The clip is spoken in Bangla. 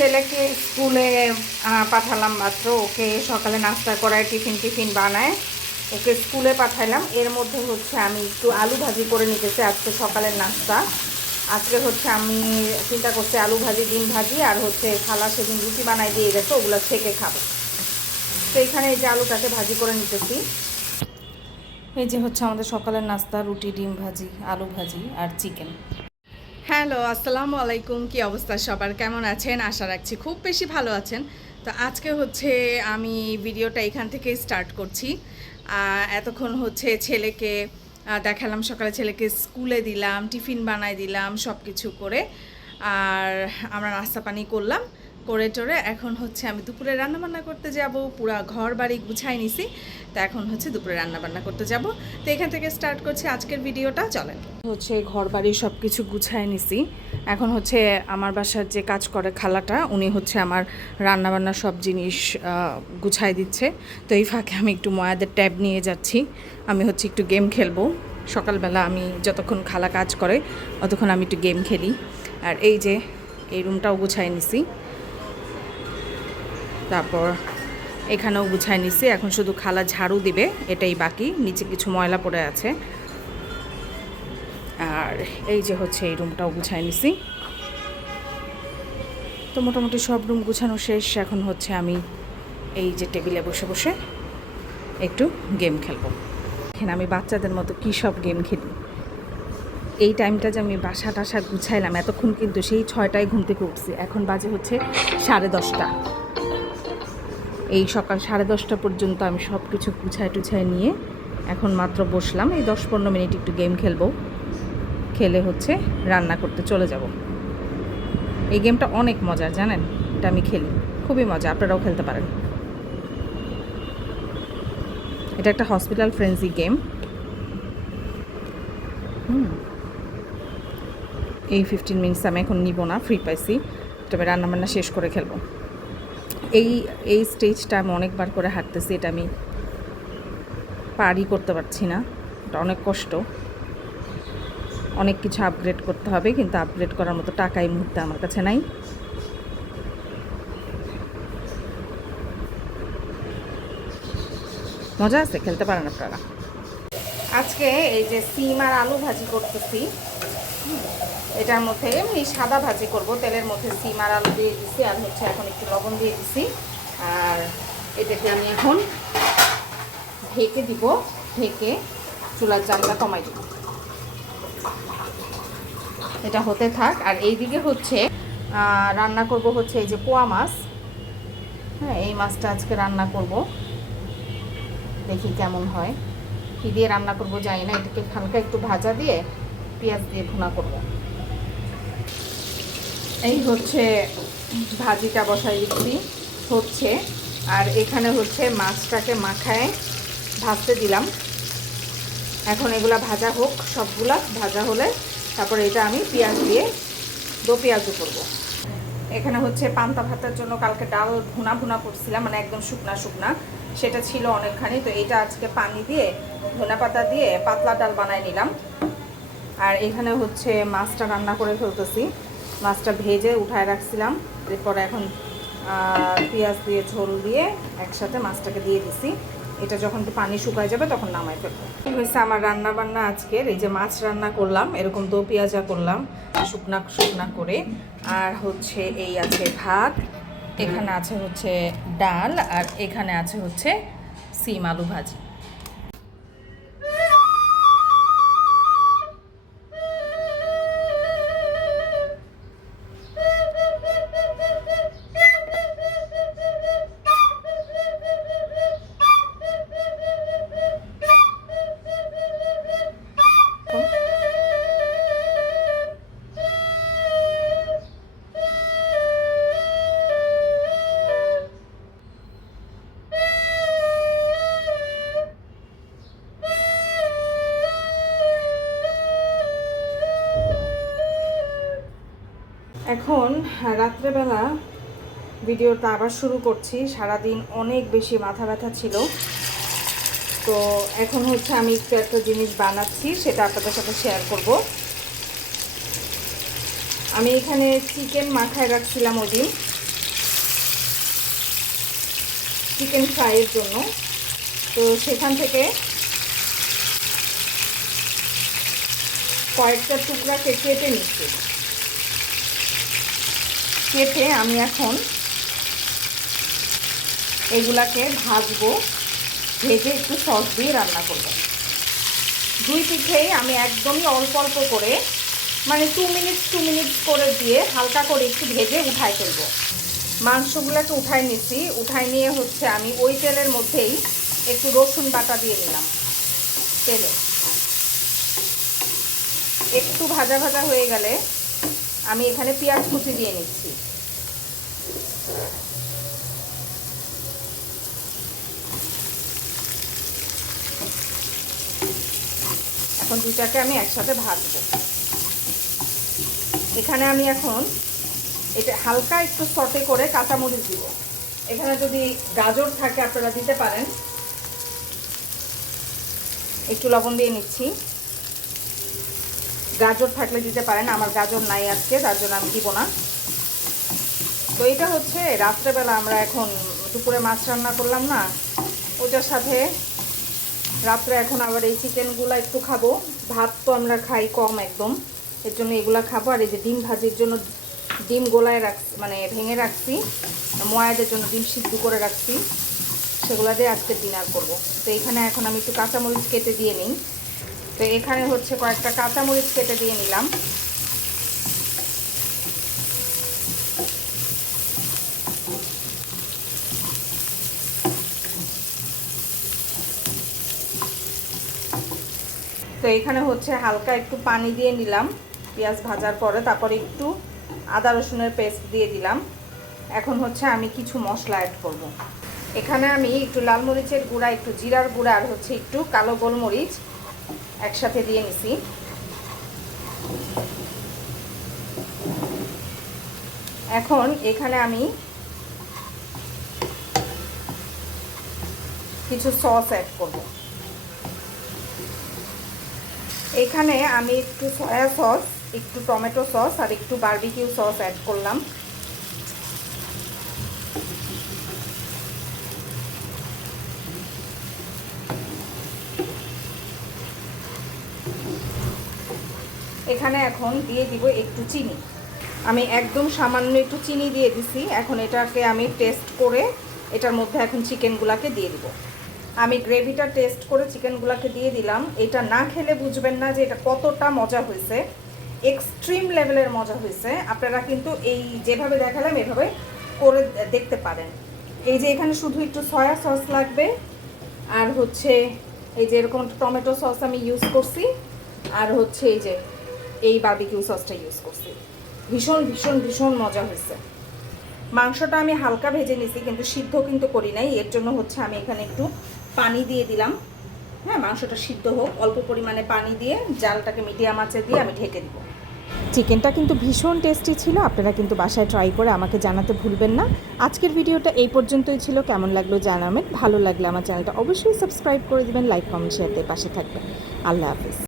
ছেলেকে স্কুলে পাঠালাম মাত্র। ওকে সকালে নাস্তা করায় টিফিন বানায় ওকে স্কুলে পাঠাইলাম। এর মধ্যে হচ্ছে আমি একটু আলু ভাজি করে নিতেছি আজকে সকালের নাস্তা। আজকে হচ্ছে আমি চিন্তা করছি আলু ভাজি, ডিম ভাজি আর হচ্ছে খালা সেদিন রুটি বানাই দিয়ে গেছে, ওগুলো ছেঁকে খাবো। তো এখানে এই যে আলুটাকে ভাজি করে নিতেছি। এই যে হচ্ছে আমাদের সকালের নাস্তা, রুটি, ডিম ভাজি, আলু ভাজি আর চিকেন। হ্যালো, আসসালামু আলাইকুম। কি অবস্থা সবার, কেমন আছেন? আশা রাখছি খুব বেশি ভালো আছেন। তো আজকে হচ্ছে আমি ভিডিওটা এখান থেকে স্টার্ট করছি। এতক্ষণ হচ্ছে ছেলেকে দেখালাম, সকালে ছেলেকে স্কুলে দিলাম, টিফিন বানাই দিলাম, সব কিছু করে আর আমরা নাস্তা পানি করলাম, করে টোরে এখন হচ্ছে আমি দুপুরে রান্নাবান্না করতে যাব। পুরা ঘর বাড়ি গুছাই নিছি, তো এখন হচ্ছে দুপুরে রান্নাবান্না করতে যাব। তো এখান থেকে স্টার্ট করছি আজকের ভিডিওটা, চলেন। হচ্ছে ঘর বাড়ি সব কিছু গুছাই নিছি। এখন হচ্ছে আমার বাসার যে কাজ করে খালাটা, উনি হচ্ছে আমার রান্নাবান্না সব জিনিস গুছাই দিচ্ছে। তো এই ফাঁকে আমি একটু ময়াদের ট্যাব নিয়ে যাচ্ছি। আমি হচ্ছে একটু গেম খেলবো। সকালবেলা আমি যতক্ষণ খালা কাজ করে ততক্ষণ আমি একটু গেম খেলি। আর এই যে এই রুমটাও গুছাই নিছি, তারপর এখানেও গুছাই নিছি। এখন শুধু খালা ঝাড়ু দিবে, এটাই বাকি। নিচে কিছু ময়লা পড়ে আছে। আর এই যে হচ্ছে এই রুমটাও গুছাই নিছি। তো মোটামুটি সব রুম গুছানো শেষ। এখন হচ্ছে আমি এই যে টেবিলে বসে বসে একটু গেম খেলবো। এখানে আমি বাচ্চাদের মতো কী সব গেম খেলি। এই টাইমটা যে আমি বাসা টাসা গুছাইলাম, এতক্ষণ কিন্তু সেই 6টায় ঘুম থেকে উঠছি। এখন বাজে হচ্ছে 10:30। এই সকাল 10:30 পর্যন্ত আমি সব কিছু গুছায় টুছায় নিয়ে এখন মাত্র বসলাম। এই 10-15 মিনিট একটু গেম খেলবো, খেলে হচ্ছে রান্না করতে চলে যাব। এই গেমটা অনেক মজার, জানেন? এটা আমি খেলি, খুবই মজা, আপনারাও খেলতে পারেন। এটা একটা হসপিটাল ফ্রেন্ডজি গেম। এই 15 মিনিটস আমি এখন নিব না, ফ্রি পাইছি, তবে রান্নাবান্না শেষ করে খেলবো। এই স্টেজটা আমি অনেকবার করে হাঁটতেছি, এটা আমি পারই করতে পারছি না। এটা অনেক কষ্ট, অনেক কিছু আপগ্রেড করতে হবে, কিন্তু আপগ্রেড করার মতো টাকা এই মুহূর্তে আমার কাছে নাই। মজা আছে, খেলতে পারেন আপনারা। আজকে এই যে সিম আর আলু ভাজি করতেছি। এটার মধ্যে এমনি সাদা ভাজি করব, তেলের মধ্যে সিম আর আলু দিয়ে দিচ্ছি, আর হচ্ছে এখন একটু লবণ দিয়ে দিচ্ছি। আর এটাকে আমি এখন ঢেকে দিব, ঢেকে চুলার জালটা কমাই দিব। এটা হতে থাক। আর এইদিকে হচ্ছে রান্না করব হচ্ছে এই যে পোয়া মাছ। হ্যাঁ, এই মাছটা আজকে রান্না করব, দেখি কেমন হয়। কী দিয়ে রান্না করব জানি না। এটাকে হালকা একটু ভাজা দিয়ে পেঁয়াজ দিয়ে ভুনা করব। এই হচ্ছে ভাজিটা বসাই দিচ্ছি হচ্ছে। আর এখানে হচ্ছে মাছটাকে মাখায় ভাজতে দিলাম। এখন এগুলা ভাজা হোক, সবগুলা ভাজা হলে তারপরে এটা আমি পেঁয়াজ দিয়ে দো পেঁয়াজও করবো। এখানে হচ্ছে পান্তা ভাতের জন্য কালকে ডাল ভুনা করছিলাম, মানে একদম শুকনা শুকনা, সেটা ছিল অনেকখানি। তো এটা আজকে পানি দিয়ে ধনেপাতা দিয়ে পাতলা ডাল বানাই নিলাম। আর এখানে হচ্ছে মাছটা রান্না করে ফেলতেছি। মাছটা ভেজে উঠায় রাখছিলাম, এরপরে এখন পেঁয়াজ দিয়ে ঝোল দিয়ে একসাথে মাছটাকে দিয়ে দিছি। এটা যখন একটু পানি শুকায় যাবে তখন নামাই ফেলবো। হয়েছে আমার রান্না বান্না আজকের। এই যে মাছ রান্না করলাম, এরকম দো পেঁয়াজা করলাম শুকনা শুকনা করে। আর হচ্ছে এই আছে ভাত, এখানে আছে হচ্ছে ডাল, আর এখানে আছে হচ্ছে সিম আলু ভাজি। এখন রাত্রেবেলা ভিডিওটা আবার শুরু করছি। সারাদিন অনেক বেশি মাথা ব্যথা ছিল, তো এখন হচ্ছে আমি একটু একটা জিনিস বানাচ্ছি, সেটা আপনাদের সাথে শেয়ার করব। আমি এখানে চিকেন মাখায় রাখছিলাম ওই দিন, চিকেন ফ্রাইয়ের জন্য। তো সেখান থেকে কয়েকটা টুকরা কেটে নিচ্ছি। কেটে আমি এখন এগুলাকে ভাজবো, ভেজে একটু সস দিয়ে রান্না করব। দুই পিঠেই আমি একদমই অল্প অল্প করে, মানে 2 মিনিটস করে দিয়ে হালকা করে একটু ভেজে উঠাই ফেলবো। মাংসগুলোকে উঠাই নিচ্ছি। উঠাই নিয়ে হচ্ছে আমি ওই তেলের মধ্যেই একটু রসুন বাটা দিয়ে নিলাম তেলে। একটু ভাজা ভাজা হয়ে গেলে আমি এখানে পেঁয়াজ কুচি দিয়ে নিচ্ছি। এখন দুটাকে আমি একসাথে ভাজবো। এখানে আমি এখন এটা হালকা একটু সটে করে কাঁচামরিচ দিব। এখানে যদি গাজর থাকে আপনারা দিতে পারেন। একটু লবণ দিয়ে নিচ্ছি। গাজর থাকলে দিতে পারেন, আমার গাজর নাই আজকে, তার জন্য আমি দিব না। তো এটা হচ্ছে রাত্রেবেলা আমরা এখন দুপুরে মাছ রান্না করলাম না, ওটার সাথে রাত্রে এখন আবার এই চিকেনগুলো একটু খাবো। ভাত তো আমরা খাই কম একদম, এর জন্য এগুলা খাবো। আর এই যে ডিম ভাজির জন্য ডিম গোলায় রাখছি, মানে ভেঙে রাখছি, ময়াদের জন্য ডিম সিদ্ধ করে রাখছি, সেগুলো দিয়ে আজকে ডিনার করব। তো এখানে এখন আমি একটু কাঁচামরিচ কেটে দিয়ে নিই। তো এখানে হচ্ছে কয়েকটা কাঁচামরিচ কেটে দিয়ে নিলাম। তো এখানে হচ্ছে হালকা একটু পানি দিয়ে নিলাম পেঁয়াজ ভাজার পরে, তারপরে একটু আদা রসুনের পেস্ট দিয়ে দিলাম। এখন হচ্ছে আমি কিছু মশলা অ্যাড করব। এখানে আমি একটু লাল মরিচের গুঁড়া, একটু জিরার গুঁড়া আর হচ্ছে একটু কালো গোলমরিচ একসাথে দিয়ে নিছি। এখন এখানে আমি কিছু সস অ্যাড করব। এখানে আমি একটু সয়া সস, একটু টমেটো সস আর একটু বারবিকিউ সস অ্যাড করলাম। এখানে এখন দিয়ে দিব একটু চিনি। আমি একদম সামান্য একটু চিনি দিয়ে দিছি। এখন এটাকে আমি টেস্ট করে এটার মধ্যে এখন চিকেনগুলোকে দিয়ে দিব। আমি গ্রেভিটা টেস্ট করে চিকেনগুলোকে দিয়ে দিলাম। এটা না খেলে বুঝবেন না যে এটা কতটা মজা হয়েছে, এক্সট্রিম লেভেলের মজা হয়েছে। আপনারা কিন্তু এই যেভাবে দেখালাম এভাবে করে দেখতে পারেন। এই যে এখানে শুধু একটু সয়া সস লাগবে, আর হচ্ছে এই যে এরকম টমেটো সস আমি ইউজ করছি, আর হচ্ছে এই যে এই বারবিকিউ সসটা ইউজ করছি। ভীষণ ভীষণ ভীষণ মজা হয়েছে। মাংসটা আমি হালকা ভেজে নিছি, কিন্তু সিদ্ধ কিন্তু করি নাই। এর জন্য হচ্ছে আমি এখানে একটু পানি দিয়ে দিলাম। হ্যাঁ, মাংসটা সিদ্ধ হোক, অল্প পরিমাণে পানি দিয়ে জালটাকে মিডিয়াম আঁচে দিয়ে আমি ঢেকে দিব। চিকেনটা কিন্তু ভীষণ টেস্টি ছিল। আপনারা কিন্তু বাসায় ট্রাই করে আমাকে জানাতে ভুলবেন না। আজকের ভিডিওটা এই পর্যন্তই ছিল। কেমন লাগলো জানাবেন। ভালো লাগলে আমার চ্যানেলটা অবশ্যই সাবস্ক্রাইব করে দেবেন, লাইক কমেন্ট শেয়ার দিয়ে পাশে থাকবেন। আল্লাহ হাফিজ।